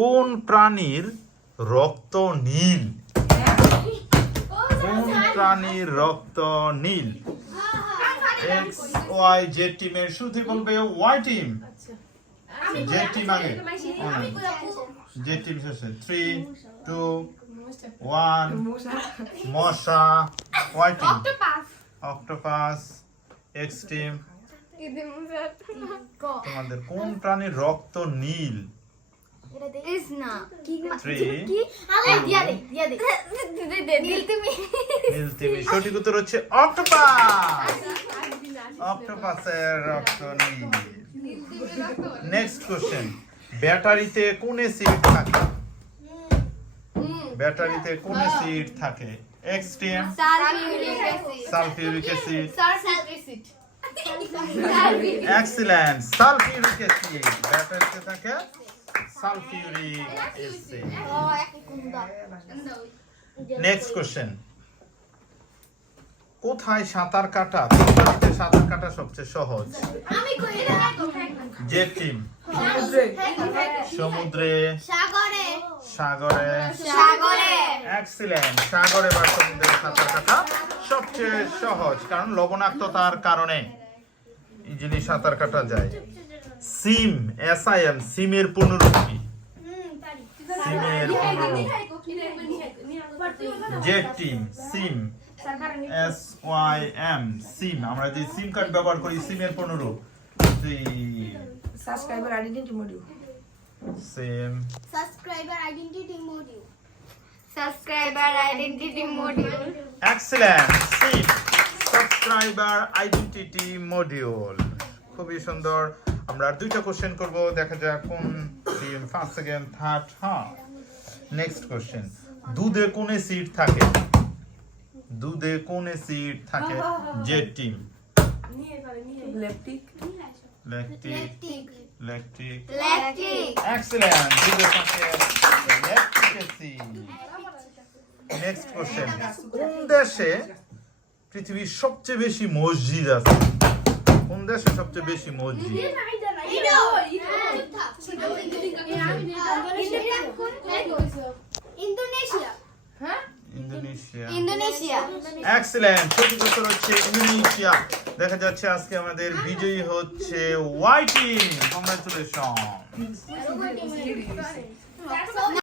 কোন প্রাণীর রক্ত নীল? কোন প্রাণীর রক্ত নীল? এক্স ওয়াই জেড টিমের শুরুতে বলবে ওয়াই টিম। জেড টিম আগে। জেড টিম শেষে 3 2 1 মশা। Y team octopus. X team তোমাদের কোন প্রাণীর রক্ত নীল? 3 সঠিক উত্তর হচ্ছে অক্টোপাস। অক্টোপাসের রক্ত নীল। নেক্সট কোশ্চেন, ব্যাটারিতে কোন অ্যাসিড থাকে? ব্যাটারিতে কোন অ্যাসিড থাকে? X team sulphuric acid. Excellent, sulphuric acid. ব্যাটারিতে থাকে সালফিউরিক অ্যাসিড। নেক্সট কোশ্চেন, কোথায় সাঁতার কাটা? কোন পানিতে সাঁতার কাটা সবচেয়ে সহজ? জেড টিম সমুদ্রে, সাগরে। এক্সিলেন্ট, সাগরে বা সমুদ্রে সাঁতার কাটা সবচেয়ে সহজ, কারণ লবণাক্ততার কারণে ইজিলি সাঁতার কাটা যায়। সিম, SIM, সিমের পুনরূপ কি? সিমের পুনরূপ। জেড টিম সিম SYM, সিম। আমরা যে সিম কার্ড ব্যবহার করি সিমের পুনরূপ সাবস্ক্রাইবার আইডেন্টিটি মডিউল। সিম। এক্সিলেন্ট, সিম সাবস্ক্রাইবার আইডেন্টিটি মডিউল। খুবই সুন্দর। আমরা আর দুইটা কোশ্চেন করব, দেখা যাক কোন টিম ফার্স্ট সেকেন্ড থার্ড। হ্যাঁ, নেক্সট কোশ্চেন, দুধে কোন অ্যাসিড থাকে? দুধে কোন অ্যাসিড থাকে? Z team lactic. এক্সিলেন্ট, দুধে থাকে ল্যাকটিক অ্যাসিড। নেক্সট কোশ্চেন, কোন দেশে পৃথিবীর সবচেয়ে বেশি মসজিদ আছে? কোন দেশে সবচেয়ে বেশি মসজিদ? ইন্দোনেশিয়া। এক্সিলেন্ট, সঠিক উত্তর হচ্ছে ইন্দোনেশিয়া। দেখা যাচ্ছে আজকে আমাদের বিজয়ী হচ্ছে ওয়াই টিম। কংগ্রাচুলেশন।